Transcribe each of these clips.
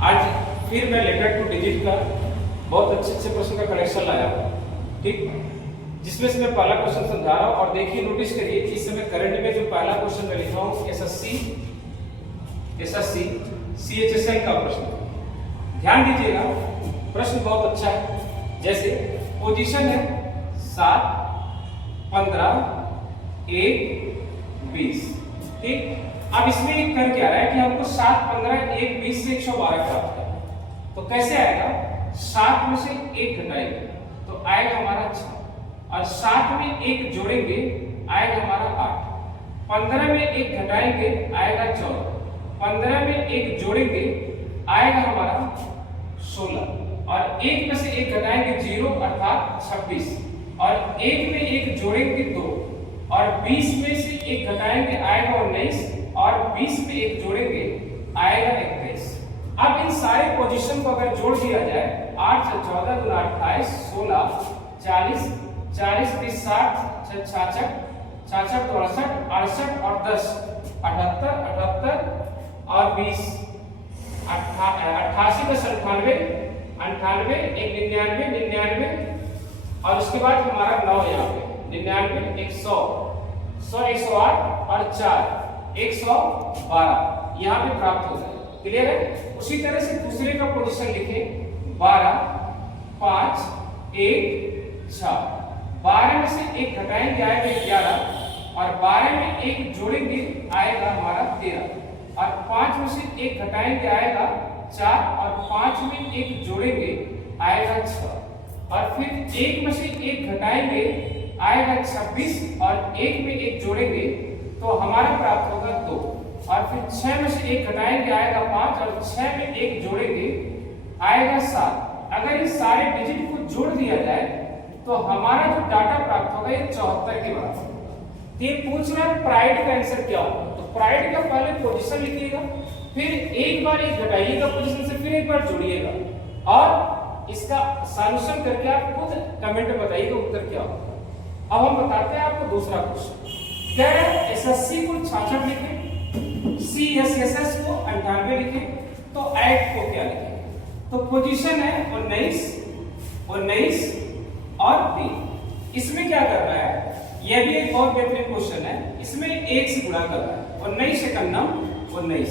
आज फिर मैं लेटर टू डिजिट का बहुत अच्छे अच्छे प्रश्न का कलेक्शन लाया हूँ, ठीक, जिसमें से मैं पहला क्वेश्चन समझा रहा हूँ। और देखिए, नोटिस करिए इस समय करंट में जो पहला क्वेश्चन मैं लिखा हूँ एसएससी सीएचएसएल का प्रश्न। ध्यान दीजिएगा, प्रश्न बहुत अच्छा है। जैसे पोजीशन है 7, 15, 1, 20, ठीक। अब इसमें एक कर क्या रहा है कि हमको 7, 15, 1, 20 से 112 प्राप्त करना है। तो कैसे आएगा? 7 में से 1 घटाएंगे तो आएगा हमारा 6, और 7 में 1 जोड़ेंगे आएगा हमारा 8, 15 में 1 घटाएंगे आएगा 14, 15 में 1 जोड़ेंगे आएगा हमारा 16, और 1 में से 1 घटाएंगे 0 अर्थात 26, और 1 में 1 जोड़ेंगे 2, और 20 में से 1 घटाएंगे आएगा 19, और 20 में 1 जोड़ेंगे आएगा 21। अब इन सारे पोजीशन को अगर जोड़ दिया जाए, 8 से 14 गुना 28, 16, 40, 40 30 60, 66, 66 68, 68 और 10 78, 78 और 20 88 10 98, 98 1 99, 99, और उसके बाद हमारा 9 यहाँ पे 99, 100, 100 108 और 4 112 यहाँ पे प्राप्त हो जाए। क्लियर है? उसी तरह से दूसरे का पोजीशन लिखे 12, 5, 1, 6, 12 में से 1 घटाएंगे आएगा 11, और 12 में 1 जोड़ेंगे आएगा हमारा 13, और 5 में से 1 घटाएंगे आएगा 4, और 5 में 1 जोड़ेंगे आएगा 6, और फिर 1 में से 1 घटाएंगे आएगा 26, और 1 में 1 जोड़ेंगे तो हमारा प्राप्त होगा 2, और फिर 6 में से 1 घटाएंगे आएगा 5, और 6 में 1 जोड़ेंगे आएगा 7। अगर इस सारे डिजिट को जोड़ दिया जाए तो हमारा जो डाटा प्राप्त होगा ये 74 के बराबर। ये पूछ रहा है प्राइड का आंसर क्या होगा, तो प्राइड का पहले पोजीशन लिखिएगा, फिर एक बार 1 घटाइएगा पोजीशन से, फिर एक बार जोड़िएगा, और इसका सॉल्यूशन करके आप खुद कमेंट में बताइएगा उत्तर क्या होगा। अब हम बताते हैं आपको दूसरा क्वेश्चन। कह रहे हैं एसएससी को 66 लिखे, सीएसएसएस को 98 लिखे, तो ऐड को क्या लिखे? तो पोजीशन है 19, 19 और 3। इसमें क्या कर रहा है? यह भी एक बहुत बेहतरीन क्वेश्चन है। इसमें 1 से गुणा कर रहा है, 19 से कन्नम 19,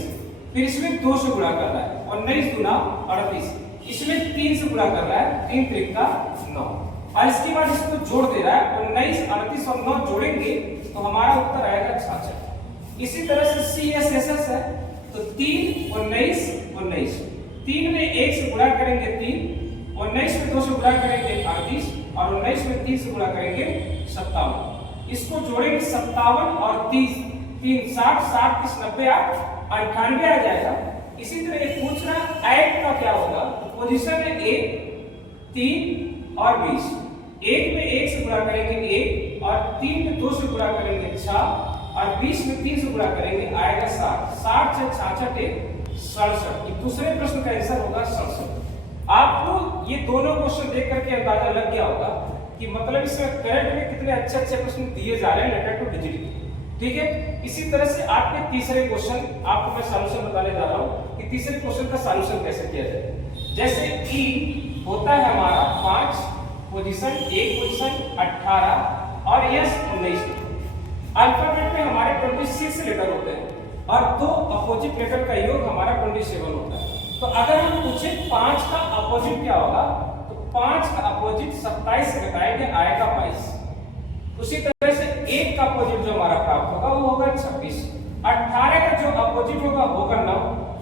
फिर इसमें 2 से गुणा कर रहा है, 19 गुना 38, इसमें 3 से गुणा कर रहा है, 3 3 का 9, और इसके बाद इसको जोड़ दे रहा है, 19 38 और 9 जोड़ेंगे तो हमारा उत्तर आएगा 66। इसी तरह से सीएसएसएस है, तो 3 19 19, 3 में 1 से गुणा करेंगे 3, 19 में 2 से गुणा करेंगे 38, और 19 में 3 से गुणा करेंगे 57। इसको जोड़ेंगे 57 और 30, 3 60, 60 30 90 98 आ जाएगा। इसी तरह एक पूछ रहा ऐड का क्या होगा, तो पोजीशन है 1, 3 और 20। 1 में 1 से गुणा करेंगे 1, और 3 में 2 से गुणा करेंगे 6, और 20 में 3 से गुणा करेंगे आएगा 60, 60 से 66 67। ये दूसरे प्रश्न का आंसर होगा 67। आपको ये दोनों क्वेश्चन देख करके अंदाजा लग गया होगा कि मतलब इसमें करंट में कितने अच्छे अच्छे प्रश्न दिए जा रहे हैं लेटर टू डिजिट के। ठीक है, इसी तरह से आपके तीसरे क्वेश्चन आपको मैं सॉल्यूशन बताने जा रहा हूं कि तीसरे क्वेश्चन का सॉल्यूशन कैसे किया जाए। जैसे ई होता है हमारा 5 पोजीशन, 1 पोजीशन 18 और यस 19। अल्फाबेट में हमारे 26 लेटर होते हैं और 2 अपोजिट लेटर का योग हमारा 27 होता है। तो अगर हम पूछे 5 का अपोजिट क्या होगा, तो 5 का अपोजिट 27 से घटाएंगे आएगा 22। उसी तरह से 1 का अपोजिट जो हमारा प्राप्त होगा वो होगा 26, 18 का जो अपोजिट होगा 9,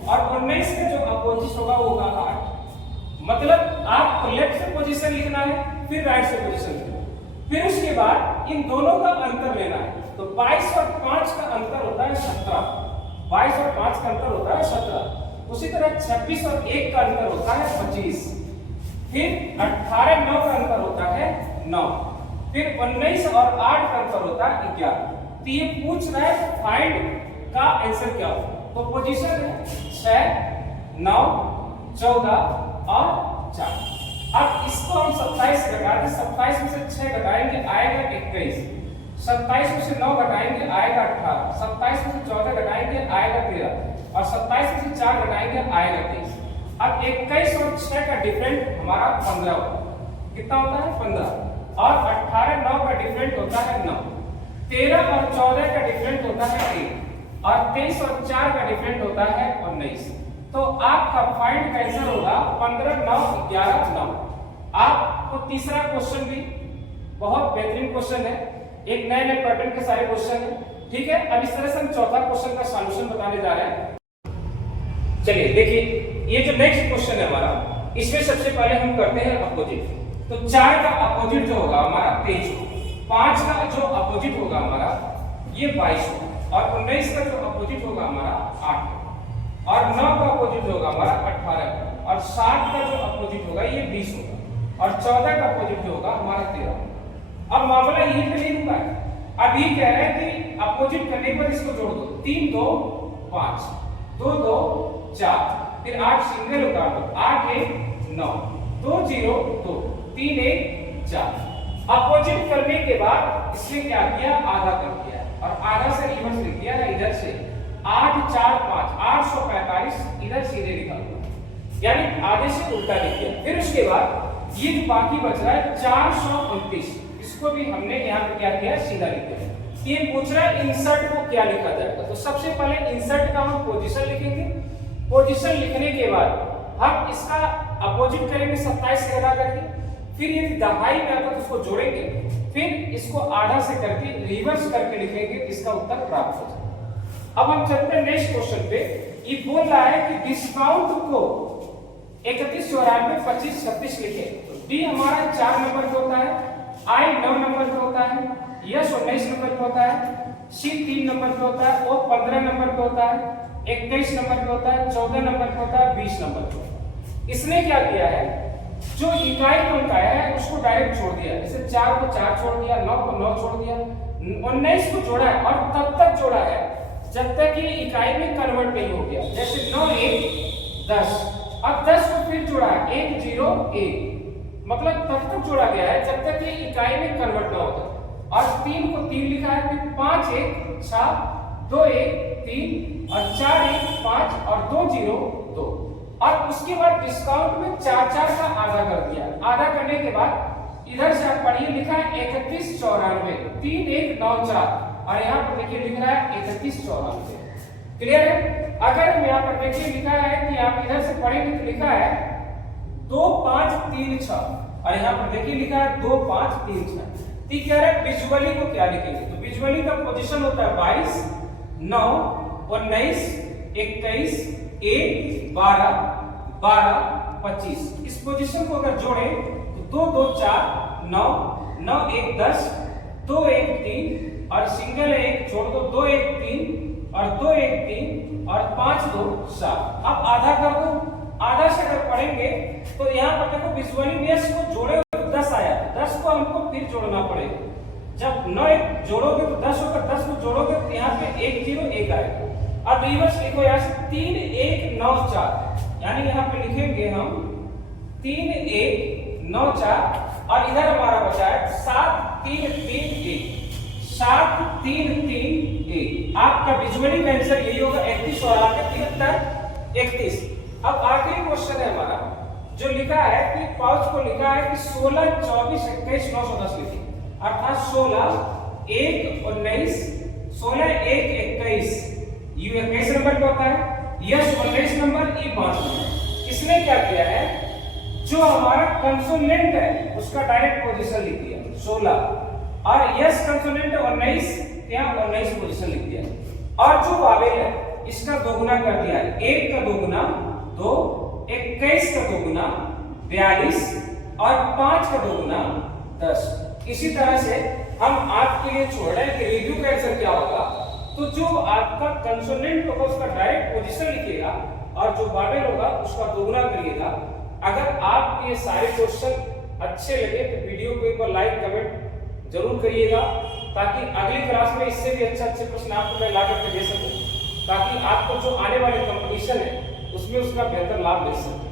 और 19 का जो अपोजिट होगा वो होगा 8। मतलब आपको लेफ्ट से पोजीशन लिखना है, फिर राइट से पोजीशन लिखना है, फिर उसके बाद इन दोनों का अंतर लेना है। तो 22 और 5 का अंतर होता है 17, 22 और 5 का अंतर होता है 17। उसी तरह 26 और 1 का अंतर होता है 25, फिर 18 9 का अंतर होता है 9, फिर 19 और 8 का अंतर होता है 11। तो ये पूछ रहा है फाइंड का आंसर क्या होगा। तो पोजीशन है 6 9 14 और 4। अब इसको हम 27 से घटाते, 27 में से 6 घटाएंगे आएगा 21, 27 में से 9 घटाएंगे आएगा 18, 27 में से 14 घटाएंगे आएगा 13, और 27 में से 4 घटाएंगे आएगा 23। अब 21 और 6 का डिफरेंट हमारा 15 होगा। कितना होता है 15। और 18 9 का डिफरेंट होता है 9। 13 और 14 का डिफरेंट होता है 1 और 23 और 4 का डिफरेंट होता है 19। तो आपका फाइंड का आंसर होगा 15 9 11 9। आपको तीसरा क्वेश्चन भी बहुत बेहतरीन क्वेश्चन है, एक नए नए पैटर्न के सारे क्वेश्चन है, ठीक है। अब इस तरह से हम चौथा क्वेश्चन का सॉल्यूशन बताने जा रहे हैं। चलिए देखिए, ये जो नेक्स्ट क्वेश्चन है हमारा, इसमें सबसे पहले हम करते हैं अपोजिट। तो 4 का अपोजिट जो होगा हमारा 23 होगा, 5 का जो अपोजिट होगा हमारा ये 22 होगा, और 19 का जो अपोजिट होगा हमारा 8 होगा, और 9 का अपोजिट होगा हमारा 18 होगा, और 7 का जो अपोजिट होगा ये 20 होगा, और 14 का अपोजिट जो होगा हमारा 13 होगा। अब मामला यही पे नहीं रुका है, अब ये कह रहा है कि अपोजिट करने पर इसको जोड़ दो, 3 2 5 2 2 4, फिर 8 सिंगल उतार दो, 8 1 9 2 0 2 3 1 4। अपोजिट करने के बाद इसने क्या किया, आधा कर दिया, और आधा से रिवर्स लिख दिया है इधर से 8 4 5 845 इधर सीधे लिखा हुआ, यानी आधे से उल्टा लिख दिया। फिर उसके बाद ये जो बाकी बच रहा है 429, इसको भी हमने यहाँ पे क्या किया, सीधा लिख दिया। ये पूछ रहा है इंसर्ट को क्या लिखा जाएगा, तो सबसे पहले इंसर्ट का हम पोजीशन लिखेंगे। पोजीशन लिखने के बाद हम इसका अपोजिट करेंगे 27 से लगा करके, फिर यदि दहाई में आता तो उसको जोड़ेंगे, फिर इसको आधा से करके रिवर्स करके लिखेंगे, इसका उत्तर प्राप्त हो जाएगा। अब हम चलते हैं नेक्स्ट क्वेश्चन पे। ये बोल रहा है कि डिस्काउंट को 31 94 25 36 लिखे। तो डी हमारा 4 नंबर का होता है, आई 9 नंबर का होता है, यस 19 नंबर का होता है, सी 3 नंबर का होता है, ओ 15 नंबर का होता है, 21 नंबर का होता है, 14 नंबर का होता है, 20 नंबर का होता है। इसने क्या किया है, जो इकाई अंक आया है उसको डायरेक्ट छोड़ दिया, जैसे 4 को 4 छोड़ दिया, 9 को 9 छोड़ दिया, 19 को जोड़ा है, और तब तक जोड़ा है जब तक ये इकाई में कन्वर्ट नहीं हो गया। जैसे 9 1 10, अब 10 को फिर जोड़ा है 1 0 1, मतलब तब तक जोड़ा गया है जब तक ये इकाई में कन्वर्ट ना होता। और 3 को 3 लिखा है, फिर 5 1 6 2 1 3 और 4 1 5 और 2 0 2, और उसके बाद डिस्काउंट में 4 4 का आधा कर दिया। आधा करने के बाद इधर से आप पढ़िए, लिखा है 31 94 3 1 9 4, और यहाँ पर देखिए लिख रहा है 31 94। क्लियर है। अगर हम यहाँ पर देखिए लिखा है कि आप इधर से पढ़ेंगे तो लिखा है 2 5 3 6, और यहाँ पर देखिए लिखा है 2 5 3 6। ठीक है, विजुअली को क्या लिखेंगे, तो विजुअली का पोजीशन होता है 22 9 19 21 1 12 12 25। इस पोजीशन को अगर जोड़े तो 2 2 4 9 9 1 10 2 1 3, और सिंगल 1 छोड़ दो, 2 1 3 और 2 1 3 और 5 2 7। अब आधा कर दो, आधा से अगर पढ़ेंगे तो यहाँ पर देखो विजुअली में इसको जोड़े तो 10 आया, 10 को हमको फिर जोड़ना पड़ेगा। जब 9 1 जोड़ोगे तो 10 होगा, 10 को जोड़ोगे तो यहाँ पे 1 0 1 आएगा। अब रिवर्स लिखो, यहाँ से 3 1 9 4, यानी यहाँ पे लिखेंगे हम 3 1 9 4, और इधर हमारा बचा है 7 3 3 1 7 3 3 1। आपका विजुअली का आंसर यही होगा 31 और आपके 73 31। अब आखिरी क्वेश्चन है हमारा, जो लिखा है कि पाउच को लिखा है कि 16 24 21 910 लिखिए, अर्थात 16 1 19 16 1 21, ये 21 नंबर का होता है, यस 19 नंबर, ये 5 नंबर। इसने क्या किया है, जो हमारा कंसोनेंट है उसका डायरेक्ट पोजीशन लिख दिया 16, और यस कंसोनेंट 19, यहाँ 19 पोजीशन लिख दिया, और जो वावेल है इसका दोगुना कर दिया है, 1 का दोगुना 2, 21 का दोगुना 42, और 5 का दोगुना 10। इसी तरह से हम आपके लिए छोड़ रहे हैं कि रिव्यू का आंसर क्या होगा। तो जो आपका कंसोनेंट होगा उसका डायरेक्ट पोजीशन लिखिएगा, और जो वावेल होगा उसका दोगुना करिएगा। अगर आपके सारे क्वेश्चन अच्छे लगे तो वीडियो को एक बार लाइक कमेंट जरूर करिएगा, ताकि अगली क्लास में इससे भी अच्छे प्रश्न आपको मैं ला करके दे सकूं, ताकि आपको जो आने वाले कंपटीशन है उसमें उसका बेहतर लाभ मिल सके।